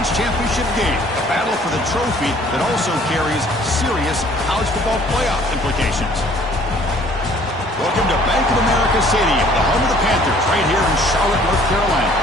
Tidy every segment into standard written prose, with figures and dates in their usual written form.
conference championship game, a battle for the trophy that also carries serious college football playoff implications. Welcome to Bank of America Stadium, the home of the Panthers, right here in Charlotte, North Carolina.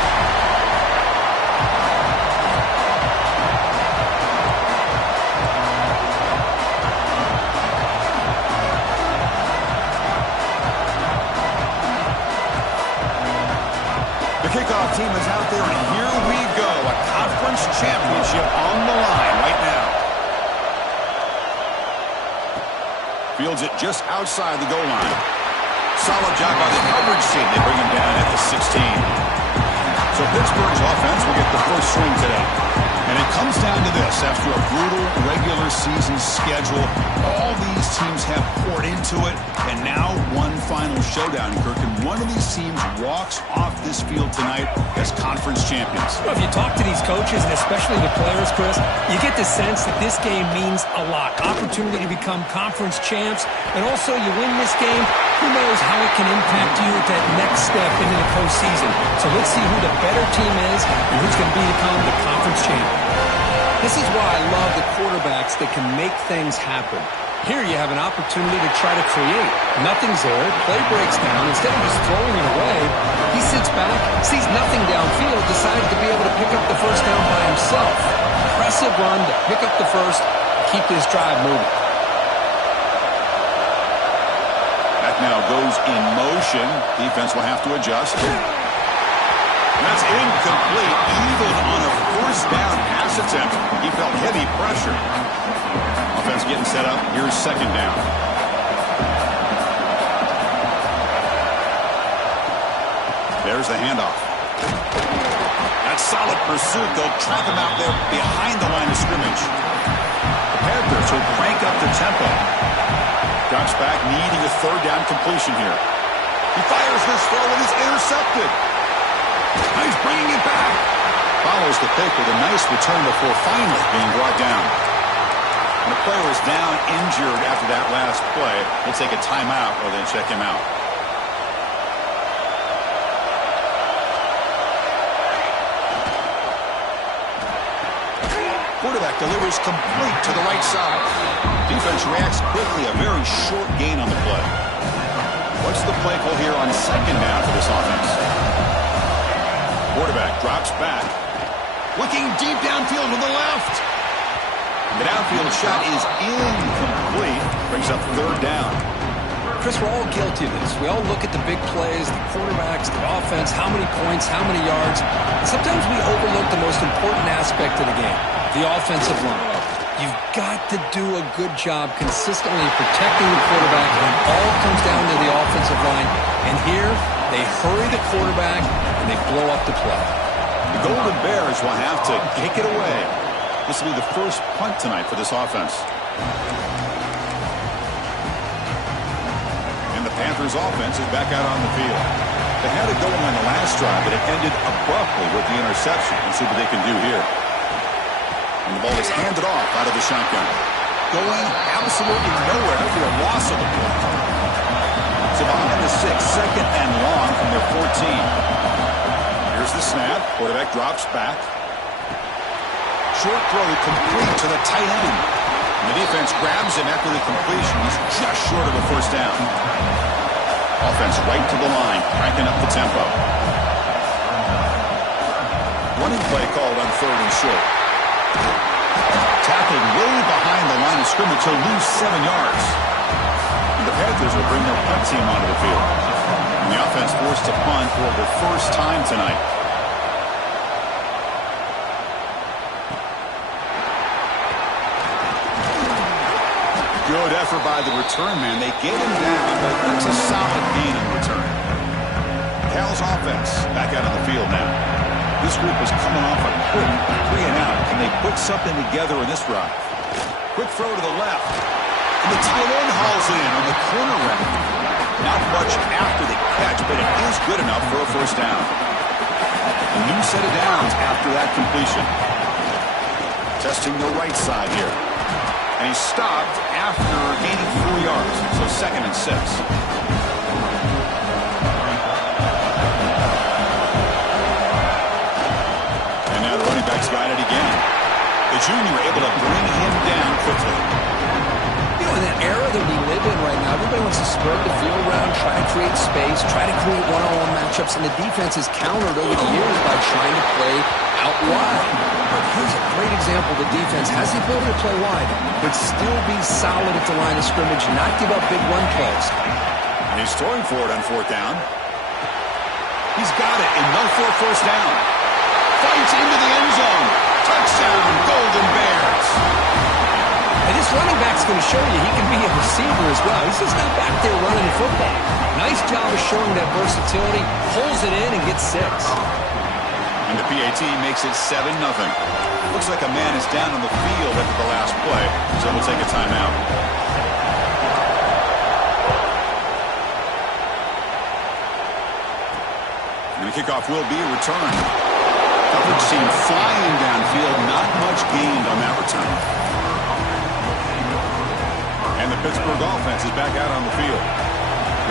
The kickoff team is out there, and here we go. A conference championship on the line right now. Fields it just outside the goal line. Solid job by the coverage team. They bring him down at the 16. So Pittsburgh's offense will get the first swing today. And it comes down to this. After a brutal regular season schedule, all these teams have poured into it. And now one final showdown, Kirk. And one of these teams walks off this field tonight as conference champions. Well, if you talk to these coaches, and especially the players, Chris, you get the sense that this game means a lot. Opportunity to become conference champs. And also, you win this game, who knows how it can impact you at that next step into the postseason. So let's see who the better team is and who's going to become the conference champion. This is why I love the quarterbacks that can make things happen. Here you have an opportunity to try to create. Nothing's there. Play breaks down. Instead of just throwing it away, he sits back, sees nothing downfield, decides to be able to pick up the first down by himself. Impressive run to pick up the first, keep this drive moving. That now goes in motion. Defense will have to adjust. That's incomplete. Even on a first down pass attempt, he felt heavy pressure. Offense getting set up. Here's second down. There's the handoff. That's solid pursuit. They'll trap him out there behind the line of scrimmage. The Panthers will crank up the tempo. Drops back, needing a third down completion here. He fires this throw and is intercepted. He's bringing it back. Follows the pick with a nice return before finally being brought down. When a player is down injured after that last play, we'll take a timeout or then check him out. Quarterback delivers complete to the right side. Defense reacts quickly. A very short gain on the play. What's the play call here on second down for this offense? Quarterback drops back. Looking deep downfield to the left. The downfield shot is incomplete. Brings up third down. Chris, we're all guilty of this. We all look at the big plays, the quarterbacks, the offense, how many points, how many yards. Sometimes we overlook the most important aspect of the game, the offensive line. You've got to do a good job consistently protecting the quarterback, and it all comes down to the offensive line. And here, they hurry the quarterback, and they blow up the play. The Golden Bears will have to kick it away. This will be the first punt tonight for this offense. And the Panthers offense is back out on the field. They had it going on the last drive, but it ended abruptly with the interception. Let's see what they can do here. And the ball is handed off out of the shotgun. Going absolutely nowhere after a loss of the play. So behind the 6, second and long from their 14. Here's the snap. Quarterback drops back. Short throw complete to the tight end. And the defense grabs him after the completion. He's just short of a first down. Offense right to the line, cranking up the tempo. Running play called on third and short. Tackled way behind the line of scrimmage. He'll lose 7 yards. And the Panthers will bring their punt team onto the field. And the offense forced to punt for the first time tonight. Good effort by the return man. They get him down, but it's a solid gain in return. Cal's offense back out on the field now. This group is coming off a quick 3 and out. Can they put something together in this drive? Quick throw to the left. And the tight end hauls it in on the corner route. Not much after the catch, but it is good enough for a first down. A new set of downs after that completion. Testing the right side here. And he stopped after gaining 4 yards. So second and 6. And now the running back Quarterback's got it again. The junior able to bring him down quickly. You know, in that era that we live in right now, everybody wants to spread the field around, try to create space, try to create one-on-one matchups, and the defense has countered over the years by trying to play out wide. But here's a great example. The defense has the ability to play wide, but still be solid at the line of scrimmage, not give up big run plays. And he's throwing for it on fourth down. He's got it, and no for a first down. Fights into the end zone. Touchdown, Golden Bears. And this running back's going to show you he can be a receiver as well. He's just not back there running the football. Nice job of showing that versatility. Pulls it in and gets 6. And the PAT makes it 7-0. Looks like a man is down on the field after the last play, so we'll take a timeout. And the kickoff will be a return. Coverage team flying downfield. Not much gained on that return. And the Pittsburgh offense is back out on the field.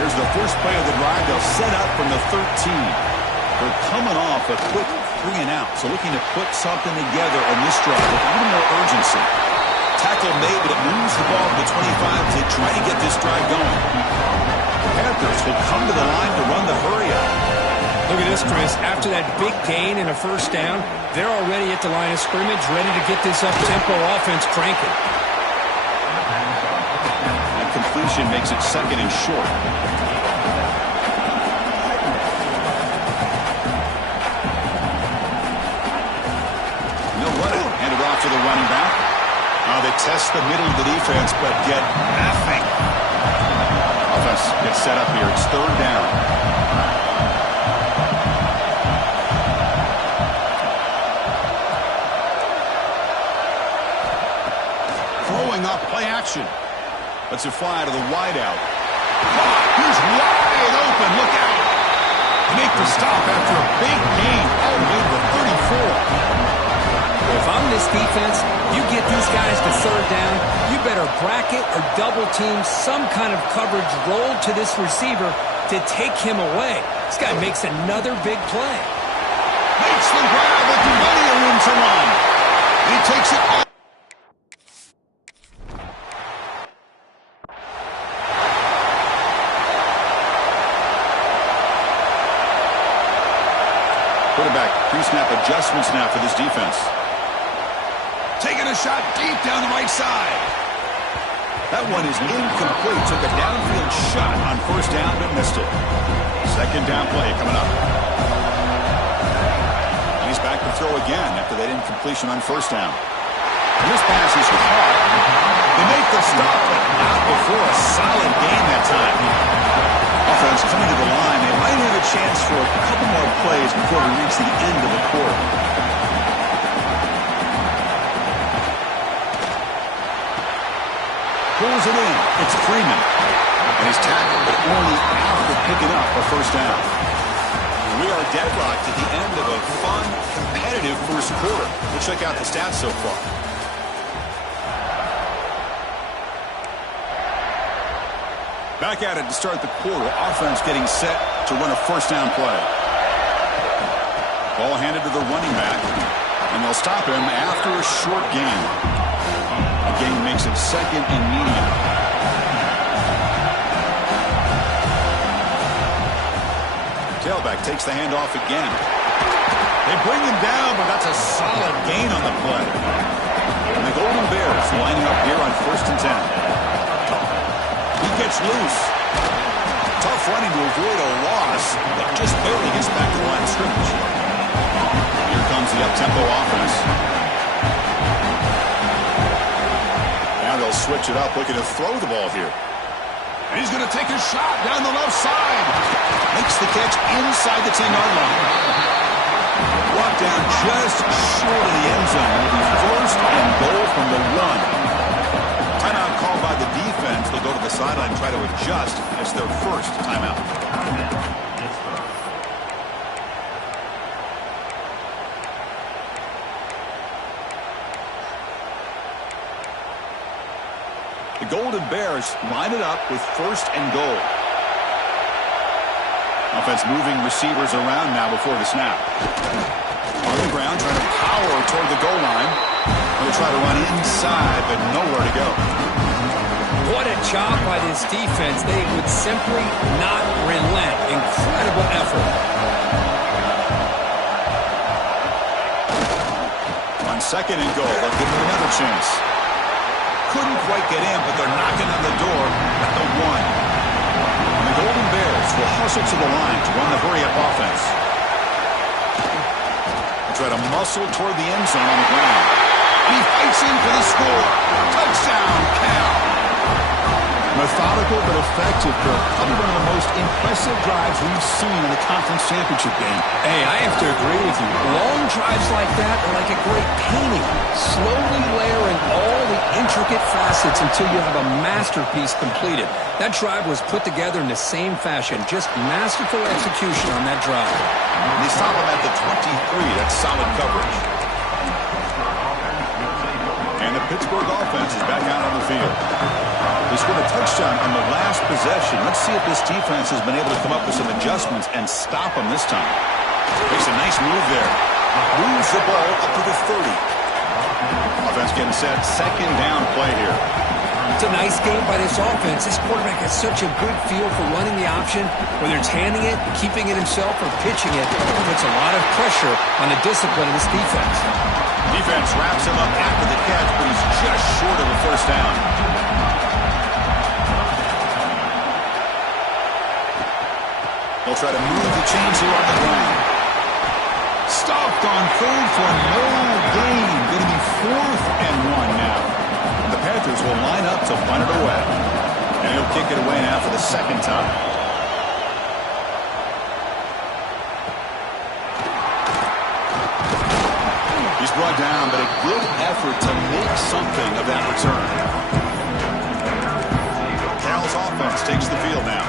Here's the first play of the drive. They'll set up from the 13. They're coming off a quick 3-and-out, so looking to put something together on this drive with a little more urgency. Tackle made, but it moves the ball to the 25 to try to get this drive going. The Panthers will come to the line to run the hurry-up. Look at this, Chris. After that big gain and a first down, they're already at the line of scrimmage, ready to get this up-tempo offense cranking. That completion makes it 2nd and short. They'll run it. Hand it off to the running back. They test the middle of the defense, but get nothing. Offense gets set up here. It's 3rd down. Up play action. Lets it fly to the wideout. He's wide open. Look out. Make the stop after a big gain all the way to the 34. If I'm this defense, you get these guys to 3rd down, you better bracket or double team some kind of coverage roll to this receiver to take him away. This guy makes another big play. Makes the grab with plenty of room to run. And he takes it all. Quarterback pre-snap adjustments now for this defense. Taking a shot deep down the right side. That one is incomplete. Took a downfield shot on first down, but missed it. 2nd down play coming up. And he's back to throw again after that incompletion on first down. And this pass is caught. They make the stop, but not before a solid gain that time. Offense coming to the line. They might have a chance for a couple more plays before we reach the end of the quarter. Pulls it in. It's Freeman. And he's tackled, but only after picking up a first down. We are deadlocked at the end of a fun, competitive first quarter. We'll check out the stats so far. Back at it to start the quarter. Offense getting set to run a first down play. Ball handed to the running back. And they'll stop him after a short gain. The gain makes it 2nd and medium. Tailback takes the handoff again. They bring him down, but that's a solid gain on the play. And the Golden Bears lining up here on 1st and 10. He gets loose. Tough running to avoid a loss, but just barely gets back to the line of scrimmage. Here comes the up-tempo offense. Now they'll switch it up, looking to throw the ball here. And he's going to take a shot down the left side. Makes the catch inside the 10-yard line. Brought down just short of the end zone. Will be 1st and goal from the 1. Timeout called by the defense. They'll go to the sideline and try to adjust. It's their first timeout. The Golden Bears line it up with 1st and goal. Offense moving receivers around now before the snap. On the ground, trying to power toward the goal line. Going to try to run inside, but nowhere to go. What a job by this defense. They would simply not relent. Incredible effort. On second and goal, they'll give them another chance. Couldn't quite get in, but they're knocking on the door at the 1. And the Golden Bears will hustle to the line to run the hurry-up offense. They try to muscle toward the end zone on the ground. And he fights in for the score. Touchdown, Cal. Methodical but effective, Kirk. Probably one of the most impressive drives we've seen in the conference championship game. Hey, I have to agree with you. Long drives like that are like a great painting. Slowly layering all the intricate facets until you have a masterpiece completed. That drive was put together in the same fashion. Just masterful execution on that drive. They stop him at the 23. That's solid coverage. And the Pittsburgh offense is back out on the field. They scored a touchdown on the last possession. Let's see if this defense has been able to come up with some adjustments and stop them this time. Makes a nice move there. Moves the ball up to the 30. Offense getting set. Second down play here. It's a nice game by this offense. This quarterback has such a good feel for running the option, whether it's handing it, keeping it himself, or pitching it. It puts a lot of pressure on the discipline of this defense. Defense wraps him up after the catch, but he's just short of a first down. They'll try to move the chains here on the ground. Stopped on third for no gain. Going to be 4th and 1 now. The Panthers will line up to punt it away. And he'll kick it away now for the second time. He's brought down, but a good effort to make something of that return. Cal's offense takes the field now.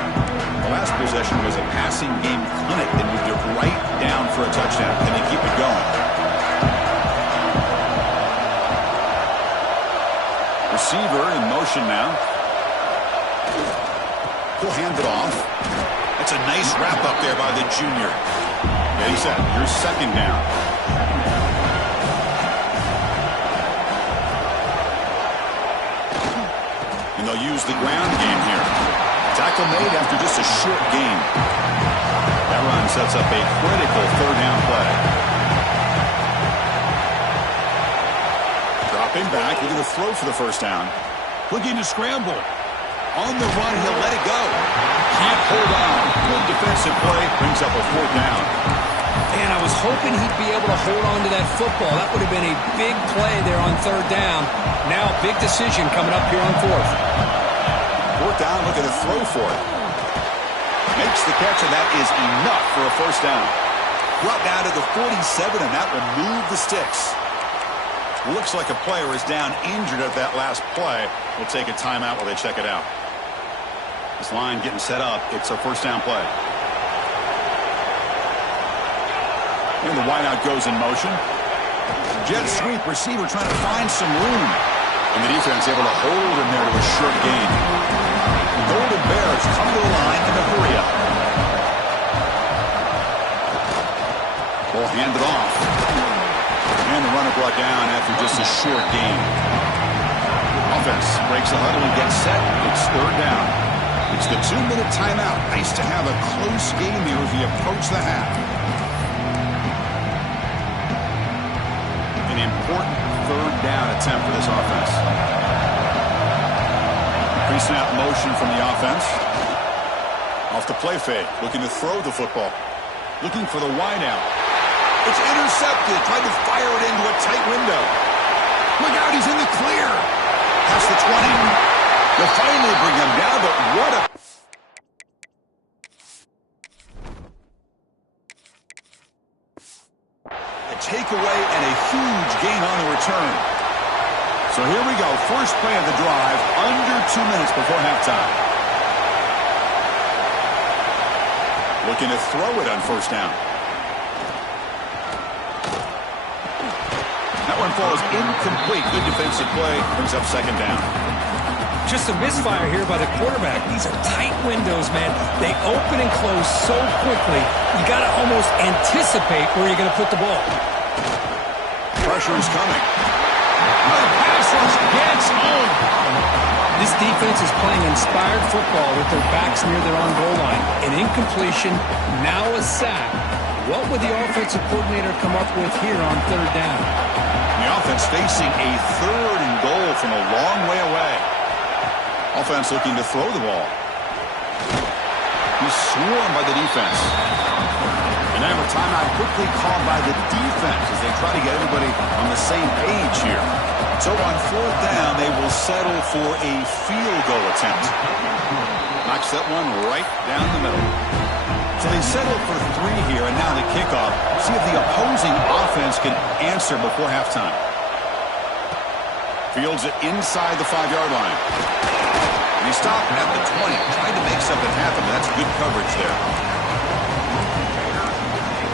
The last possession was a passing game clinic. They moved it right down for a touchdown. Can they keep it going? Receiver in motion now. He'll hand it off. That's a nice wrap up there by the junior. Yeah, he said, here's second down. And they'll use the ground game here. Tackle made after just a short gain. That run sets up a critical third down play. Dropping back, looking to throw for the first down. Looking to scramble. On the run, he'll let it go. Can't hold on. Good defensive play. Brings up a 4th down. And I was hoping he'd be able to hold on to that football. That would have been a big play there on 3rd down. Now, big decision coming up here on 4th. 4th down, looking to throw for it. Makes the catch, and that is enough for a first down. Brought down to the 47, and that will move the sticks. Looks like a player is down injured at that last play. We'll take a timeout while they check it out. This line getting set up. It's a first down play. And the wideout goes in motion. Jet sweep, receiver trying to find some room. And the defense able to hold him there to a short gain. The Golden Bears come to the line in a hurry-up. Ball handed off. And the runner brought down after just a short gain. Offense breaks the huddle and gets set. It's 3rd down. It's the 2-minute timeout. Nice to have a close game here as we approach the half. An important 3rd down attempt for this offense. Pre-snap motion from the offense. Off the play fake. Looking to throw the football. Looking for the wideout. It's intercepted. Tried to fire it into a tight window. Look out, he's in the clear. Past the 20. They'll finally bring him down, but what a... takeaway and a huge gain on the return. So here we go. First play of the drive, under 2 minutes before halftime. Looking to throw it on first down. That one falls incomplete. Good defensive play. Brings up second down. Just a misfire here by the quarterback. These are tight windows, man. They open and close so quickly. You got to almost anticipate where you're going to put the ball. Pressure is coming. The pass rush gets home. This defense is playing inspired football with their backs near their own goal line. An incompletion, now a sack. What would the offensive coordinator come up with here on third down? The offense facing a 3rd and goal from a long way away. Offense looking to throw the ball. He's swarmed by the defense. And now a timeout quickly called by the defense as they try to get everybody on the same page here. So on 4th down, they will settle for a field goal attempt. Knocks that one right down the middle. So they settle for 3 here, and now the kickoff. See if the opposing offense can answer before halftime. Fields it inside the 5-yard line. And he stopped at the 20, trying to make something happen, but that's good coverage there.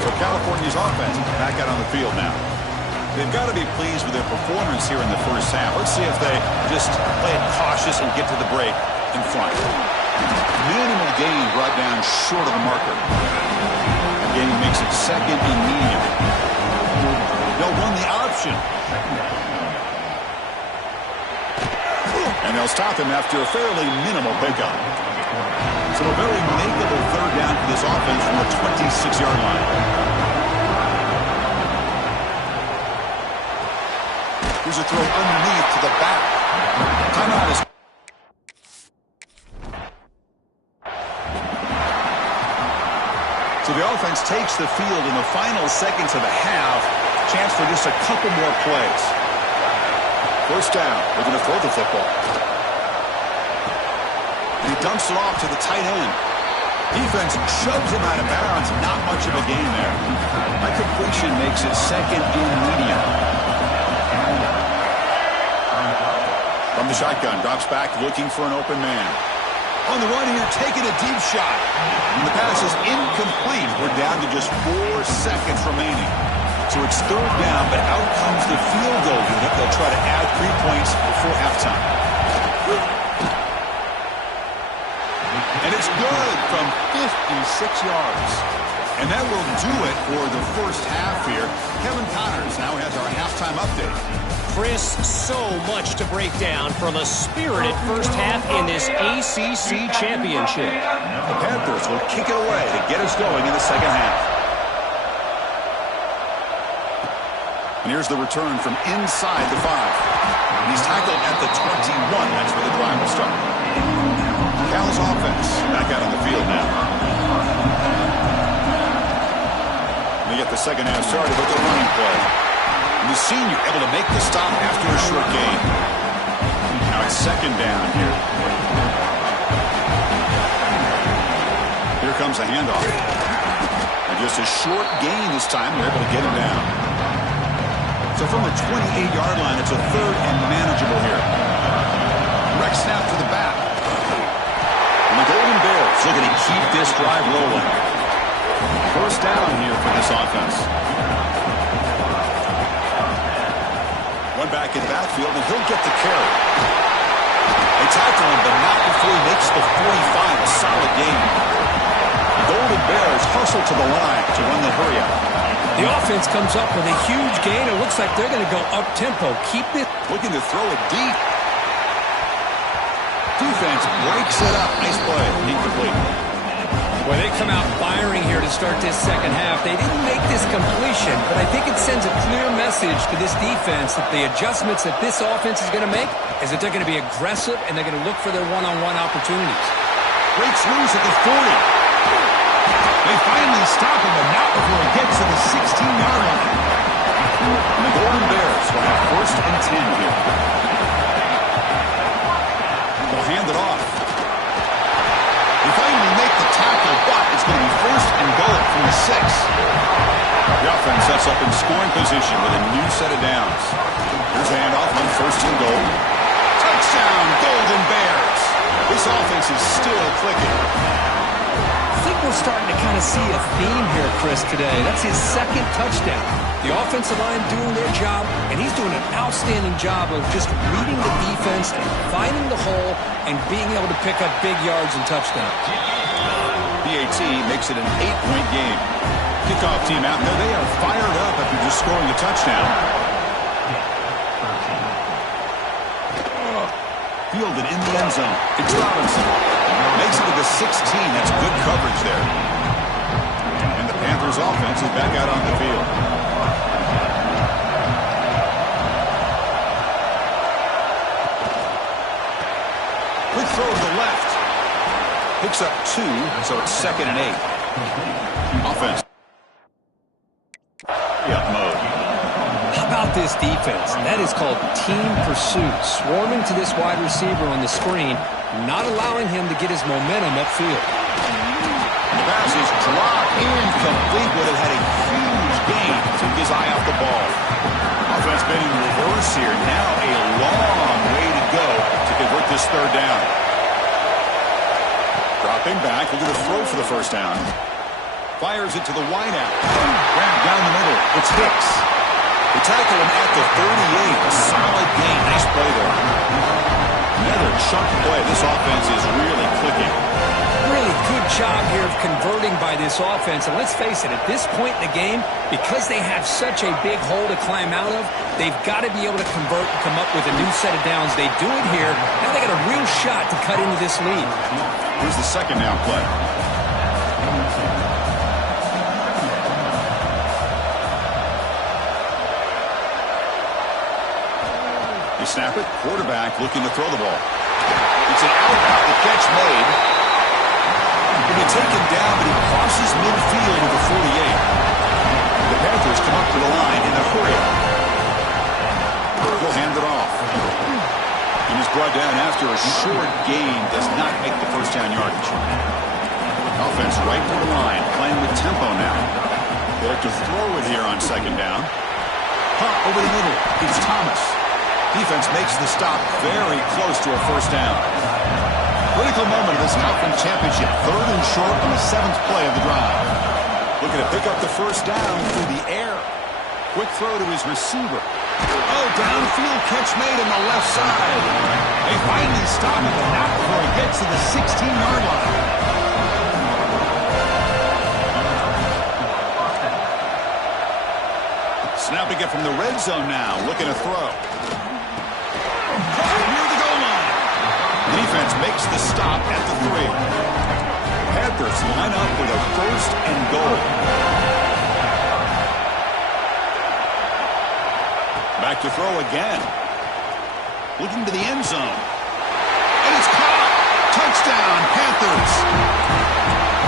So California's offense back out on the field now. They've got to be pleased with their performance here in the first half. Let's see if they just play it cautious and get to the break in front. Minimal gain brought down short of the marker. The game makes it 2nd and medium. They'll run the option. And they'll stop him after a fairly minimal pickup. So a very makeable 3rd down for this offense from the 26-yard line. Here's a throw underneath to the back. Timeout is... So the offense takes the field in the final seconds of the half. Chance for just a couple more plays. 1st down. They're going to throw the football. And he dumps it off to the tight end. Defense shoves him out of bounds. Not much of a gain there. That completion makes it 2nd and medium. From the shotgun, drops back looking for an open man. On the run here, taking a deep shot. And the pass is incomplete. We're down to just 4 seconds remaining. So it's 3rd down, but out comes the field goal unit. They'll try to add 3 points before halftime. And it's good from 56 yards. And that will do it for the first half here. Kevin Connors now has our halftime update. Chris, so much to break down from a spirited first half in this ACC championship. The Panthers will kick it away to get us going in the second half. And here's the return from inside the 5. And he's tackled at the 21. That's where the drive will start. Cal's offense back out on the field now. They get the second half started with a running play. And the senior able to make the stop after a short gain. Now it's 2nd down here. Here comes a handoff. And just a short gain this time. They're able to get him down. So from the 28-yard line, it's a 3rd and manageable here. Direct snap to the back. And the Golden Bears looking to keep this drive rolling. 1st down here for this offense. One back in backfield, and he'll get the carry. They tackle him, but not before he makes the 45, a solid gain. The Golden Bears hustle to the line to run the hurry up. The offense comes up with a huge gain. It looks like they're going to go up-tempo. Keep it. Looking to throw it deep. Defense breaks it up. Nice play. Incomplete. Well, they come out firing here to start this second half. They didn't make this completion, but I think it sends a clear message to this defense that the adjustments that this offense is going to make is that they're going to be aggressive and they're going to look for their one-on-one opportunities. Breaks loose at the 40. They finally stop him, but not before he gets to the 16-yard line. And the Golden Bears will have 1st and 10 here. They'll hand it off. They finally make the tackle, but it's going to be 1st and goal from the 6. The offense sets up in scoring position with a new set of downs. Here's a handoff on 1st and goal. Touchdown, Golden Bears. This offense is still clicking. I think we're starting to kind of see a theme here, Chris, today. That's his 2nd touchdown. The offensive line doing their job, and he's doing an outstanding job of just reading the defense, finding the hole, and being able to pick up big yards and touchdowns. BAT makes it an 8-point game. Kickoff team out there, they are fired up after just scoring a touchdown. fielded in the end zone. It's Robinson. Makes it to the 16. That's good coverage there. And the Panthers offense is back out on the field. Quick throw to the left. Picks up 2, so it's 2nd and 8. Offense. Mode. How about this defense? That is called team pursuit. Swarming to this wide receiver on the screen, not allowing him to get his momentum upfield. The pass is dropped incomplete, but it had a huge gain. Took his eye off the ball. Offense been in reverse here. Now a long way to go to convert this 3rd down. Dropping back. Look at the throw for the 1st down. Fires it to the wideout. Grab down the middle. It's Hicks. They tackle him at the 38. A solid gain. Nice play there. Another chunk play. This offense is really clicking. Really good job here of converting by this offense. And let's face it, at this point in the game, because they have such a big hole to climb out of, they've got to be able to convert and come up with a new set of downs. They do it here. Now they got a real shot to cut into this lead. Here's the 2nd down play. They snap it. Quarterback looking to throw the ball. It's an out. The catch made. He'll be taken down, but he crosses midfield at the 48. The Panthers come up to the line in a hurry. He'll hand it off. And is brought down after a short gain. Does not make the 1st down yardage. Offense right to the line. Playing with tempo now. They like to throw it here on 2nd down. Pump over the middle. It's Thomas. Defense makes the stop very close to a 1st down. Critical moment of this conference championship. 3rd and short on the 7th play of the drive. Looking to pick up the 1st down through the air. Quick throw to his receiver. Oh, downfield catch made on the left side. They finally stop him, but not before he gets to the 16-yard line. Snapping it from the red zone now. Looking to throw. Near the goal line. The defense makes the stop at the 3. Panthers line up for the 1st and goal. Back to throw again. Looking to the end zone. And it's caught. Touchdown, Panthers.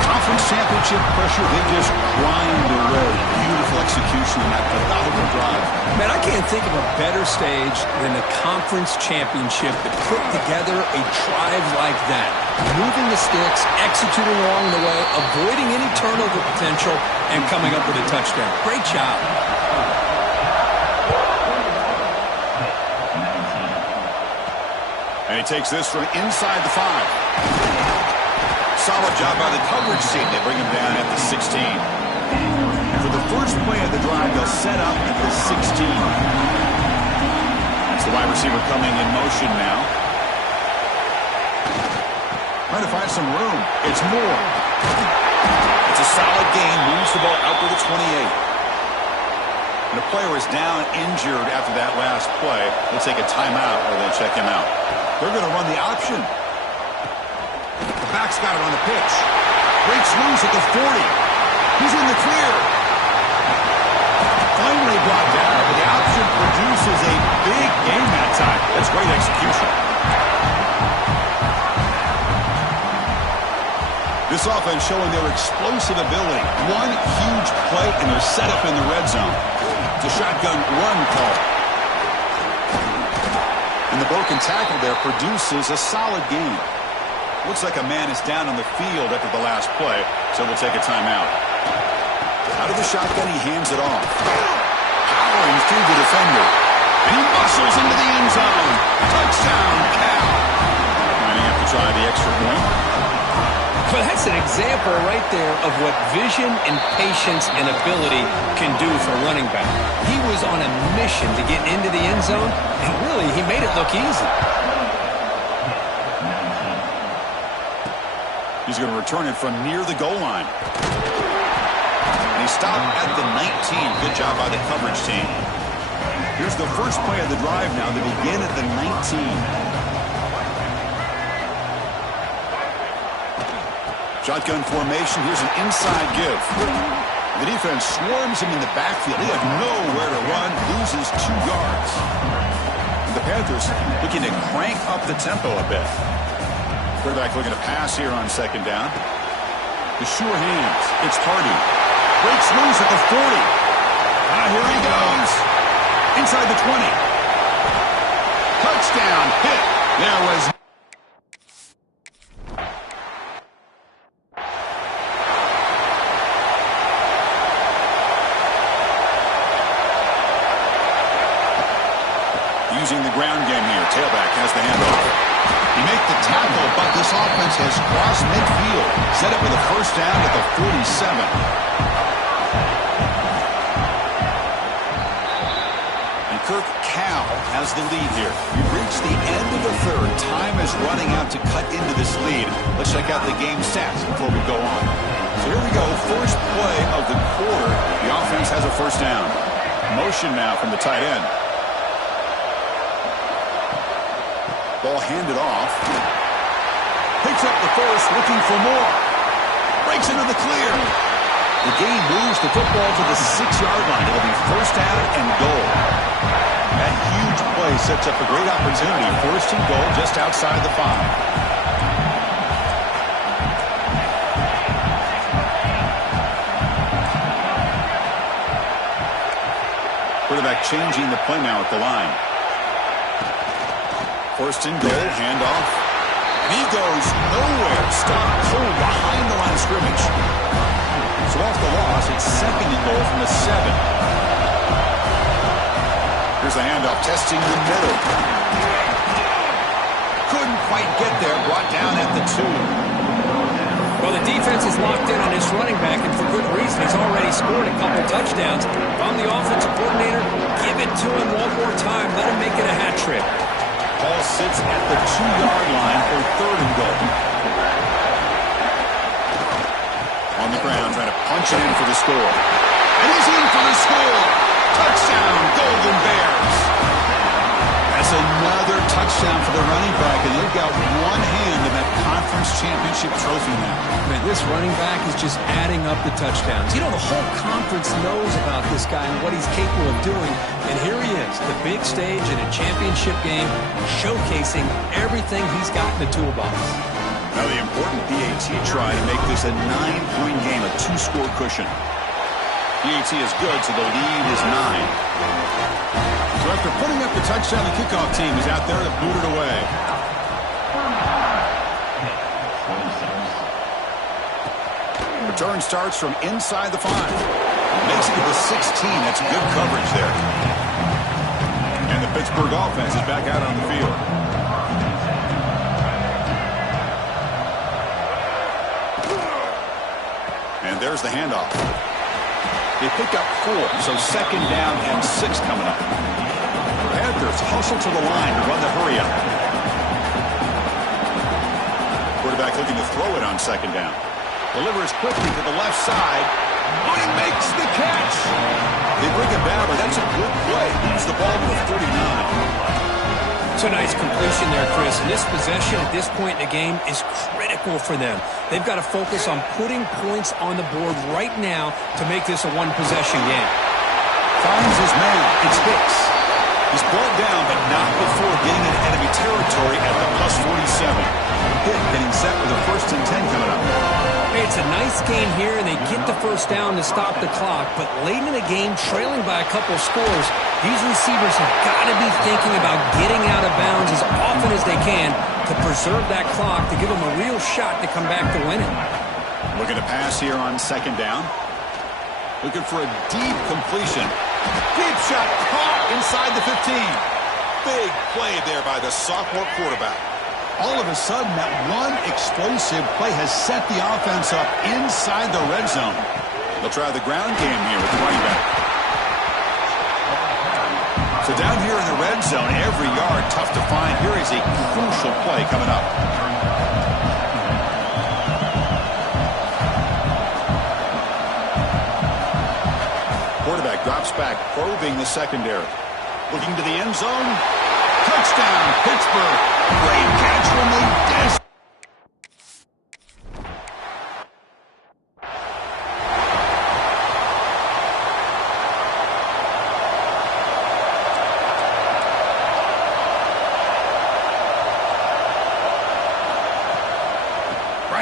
Conference championship pressure, they just grind away. Beautiful execution in that methodical drive. Man, I can't think of a better stage than the conference championship to put together a drive like that. Moving the sticks, executing along the way, avoiding any turnover potential, and coming up with a touchdown. Great job. And he takes this from inside the 5. Solid job by the coverage team. They bring him down at the 16. For the first play of the drive, they'll set up at the 16. That's the wide receiver coming in motion now. Trying to find some room. It's Moore. It's a solid gain. Moves the ball out to the 28. And the player is down injured after that last play. They'll take a timeout or they'll check him out. They're going to run the option. The back's got it on the pitch. Breaks loose at the 40. He's in the clear. Finally brought down, but the option produces a big gain that time. That's great execution. This offense showing their explosive ability. One huge play, and they're set up in the red zone. It's a shotgun run call. And the broken tackle there produces a solid gain. Looks like a man is down on the field after the last play, so we'll take a timeout. Out of the shotgun, he hands it off. Powering through the defender. And he muscles into the end zone. Touchdown, Cal. Might have to try the extra point. Well, that's an example right there of what vision and patience and ability can do for a running back. He was on a mission to get into the end zone, and really, he made it look easy. He's going to return it from near the goal line. And he stopped at the 19. Good job by the coverage team. Here's the first play of the drive now. They begin at the 19. Shotgun formation. Here's an inside give. The defense swarms him in the backfield. He had nowhere to run, loses 2 yards. The Panthers looking to crank up the tempo a bit. Quarterback looking to pass here on 2nd down. The sure hands. It's Hardy. Breaks loose at the 40. Here he goes. Inside the 20. Touchdown hit. There was... Using the ground game here. Tailback has the handoff. He makes the tackle, but this offense has crossed midfield. Set up with a 1st down at the 47. And Kirk Cal has the lead here. We've reached the end of the 3rd. Time is running out to cut into this lead. Let's check out the game stats before we go on. So here we go. First play of the quarter. The offense has a 1st down. Motion now from the tight end. Ball handed off. Picks up the 1st, looking for more. Breaks into the clear. The game moves the football to the 6-yard line. It'll be 1st down and goal. That huge play sets up a great opportunity. 1st and goal just outside the 5. Quarterback changing the play now at the line. 1st and goal, handoff. And he goes nowhere. Stopped cold behind the line of scrimmage. So off the loss, it's 2nd and goal from the 7. Here's the handoff, testing the middle. Couldn't quite get there, brought down at the 2. Well, the defense is locked in on this running back, and for good reason. He's already scored a couple touchdowns. If I'm the offensive coordinator, give it to him one more time. Let him make it a hat trick. Ball sits at the 2-yard line for 3rd and goal. On the ground, trying to punch it in for the score. And he's in for the score. Touchdown, Golden Bears. That's another touchdown for the running back, and they've got one hand in that conference championship trophy now. Man, this running back is just adding up the touchdowns. You know, the whole conference knows about this guy and what he's capable of doing. And here he is, the big stage in a championship game, showcasing everything he's got in the toolbox. Now the important PAT try to make this a 9-point game, a 2-score cushion. PAT is good, so the lead is 9. So after putting up the touchdown, the kickoff team is out there to boot it away. Return starts from inside the 5. Makes it to the 16. That's good coverage there. And the Pittsburgh offense is back out on the field. And there's the handoff. They pick up 4, so 2nd down and 6 coming up. Panthers hustle to the line to run the hurry up. Quarterback looking to throw it on 2nd down. Delivers quickly to the left side. Oh, he makes the catch. They bring it back, but that's a good play. Moves the ball to the 39. It's a nice completion there, Chris. And this possession at this point in the game is critical for them. They've got to focus on putting points on the board right now to make this a one-possession game. Finds his man. It's Hicks. He's brought down, but not before getting into enemy territory at the plus 47. Hick getting set with a 1st and 10 coming up. Hey, it's a nice game here, and they get the 1st down to stop the clock. But late in the game, trailing by a couple scores, these receivers have got to be thinking about getting out of bounds as often as they can to preserve that clock, to give them a real shot to come back to win it. Looking to pass here on 2nd down. Looking for a deep completion. Deep shot caught inside the 15. Big play there by the sophomore quarterback. All of a sudden, that one explosive play has set the offense up inside the red zone. They'll try the ground game here with the running back. So down here in the red zone, every yard tough to find. Here is a crucial play coming up. Quarterback drops back, probing the secondary. Looking to the end zone. Touchdown, Pittsburgh. Great catch when they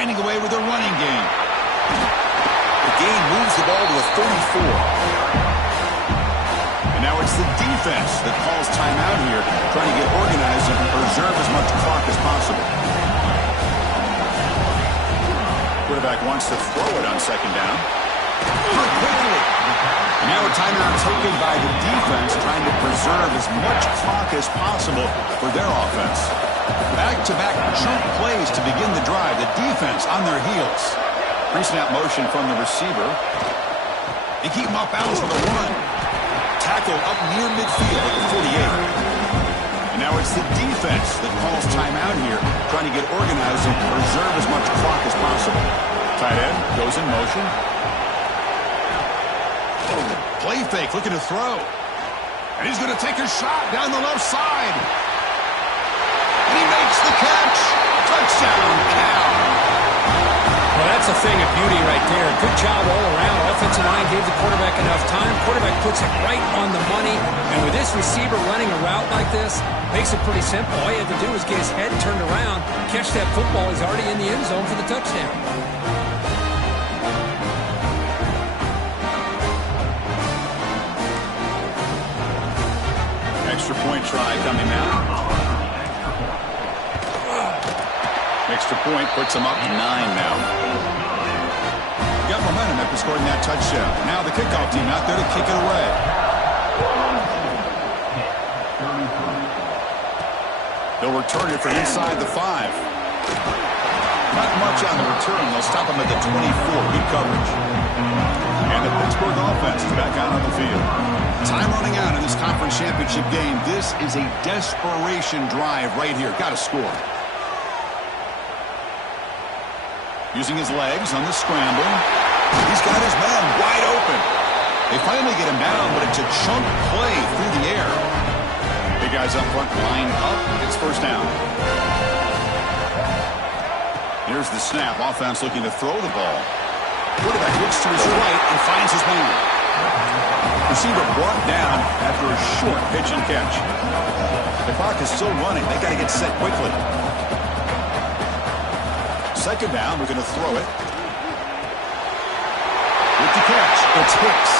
finding a way with their running game. The gain moves the ball to a 34. And now it's the defense that calls timeout here, trying to get organized and preserve as much clock as possible. Quarterback wants to throw it on second down. Quickly. And now a timeout taken by the defense, trying to preserve as much clock as possible for their offense. Back-to-back jump plays to begin the drive. The defense on their heels. Pre-snap motion from the receiver. They keep him off balance for the one. Tackle up near midfield at the 48. And now it's the defense that calls timeout here, trying to get organized and preserve as much clock as possible. Tight end goes in motion. Play fake, looking to throw. And he's going to take a shot down the left side. And he makes the catch. Touchdown, Cal. Well, that's a thing of beauty right there. Good job all around. Offensive line gave the quarterback enough time. Quarterback puts it right on the money. And with this receiver running a route like this, makes it pretty simple. All he had to do was get his head turned around, catch that football. He's already in the end zone for the touchdown. Extra point try coming now. Extra point puts them up 9 now. Got momentum after scoring that touchdown. Now the kickoff team out there to kick it away. They'll return it from inside the 5. Not much on the return. They'll stop them at the 24. Good coverage. And the Pittsburgh offense is back out on the field. Time running out in this conference championship game. This is a desperation drive right here. Got to score. Using his legs on the scramble. He's got his man wide open. They finally get him down, but it's a chunk play through the air. Big guys up front line up. It's first down. Here's the snap. Offense looking to throw the ball. Quarterback looks to his right and finds his man. Receiver brought down after a short pitch and catch. The clock is still running. They got to get set quickly. Second down, we're going to throw it. With the catch, it's Hicks.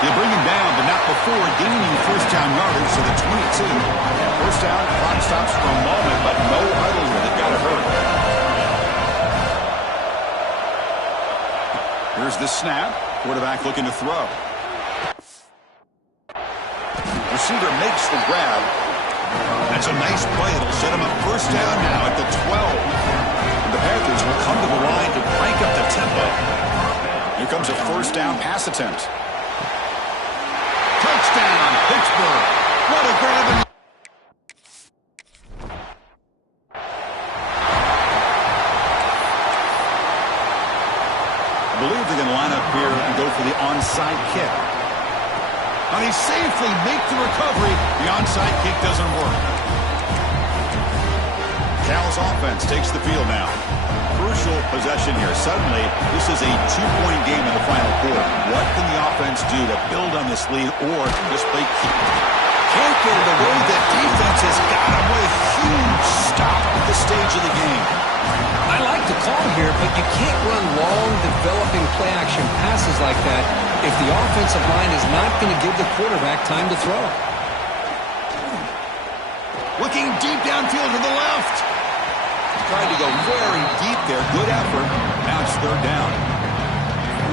They'll bring him down, but not before gaining first down yardage to the 22. First down, clock stops for a moment, but no huddles with it. Got to hurt. Here's the snap. Quarterback looking to throw. Receiver makes the grab. That's a nice play. It'll set him up first down now at the 12. The Panthers will come to the line to crank up the tempo. Here comes a first down pass attempt. Touchdown, Pittsburgh. What a grab. I believe they're going to line up here and go for the onside kick. And they safely make the recovery. The onside kick doesn't work. Cal's offense takes the field now. Crucial possession here. Suddenly, this is a 2-point game in the final quarter. What can the offense do to build on this lead or just play keep? Can't get it away. The defense has got him with a huge stop at this stage of the game. I like the call here, but you can't run long, developing play-action passes like that if the offensive line is not going to give the quarterback time to throw. Looking deep downfield to the left. Tried to go very deep there. Good effort. Now it's third down.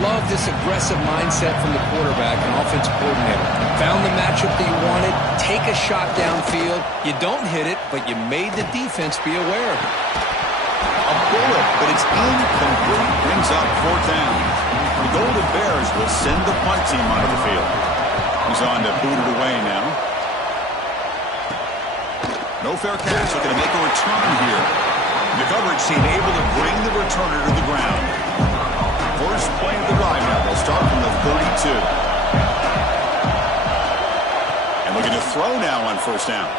Love this aggressive mindset from the quarterback and offensive coordinator. Found the matchup that you wanted. Take a shot downfield. You don't hit it, but you made the defense be aware of it. A bullet, but it's incomplete. Brings up fourth down. The Golden Bears will send the punt team onto the field. He's on to boot it away now. No fair catch. Looking to make a return here. The coverage team able to bring the returner to the ground. First play of the drive now. They'll start from the 32. And looking to throw now on first down.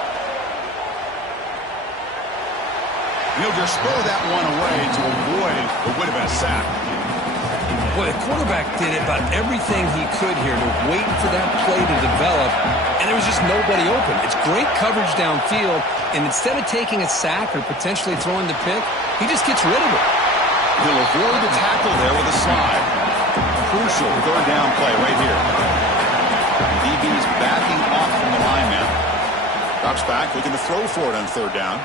And he'll just throw that one away to avoid what would have been a sack. Boy, the quarterback did about everything he could here to wait for that play to develop, and there was just nobody open. It's great coverage downfield, and instead of taking a sack or potentially throwing the pick, He just gets rid of it. He'll avoid the tackle there with a slide. Crucial third down play right here. DB's backing off from the lineman. Drops back, looking to throw for it on third down.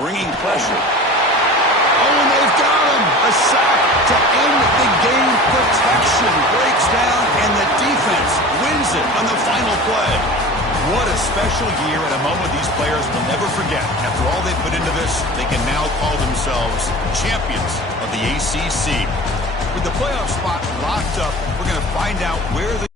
Bringing pressure. Oh, and they've got him! A sack to end the game. Protection breaks down, and the defense wins it on the final play. What a special year and a moment these players will never forget. After all they put into this, they can now call themselves champions of the ACC. With the playoff spot locked up, we're going to find out where the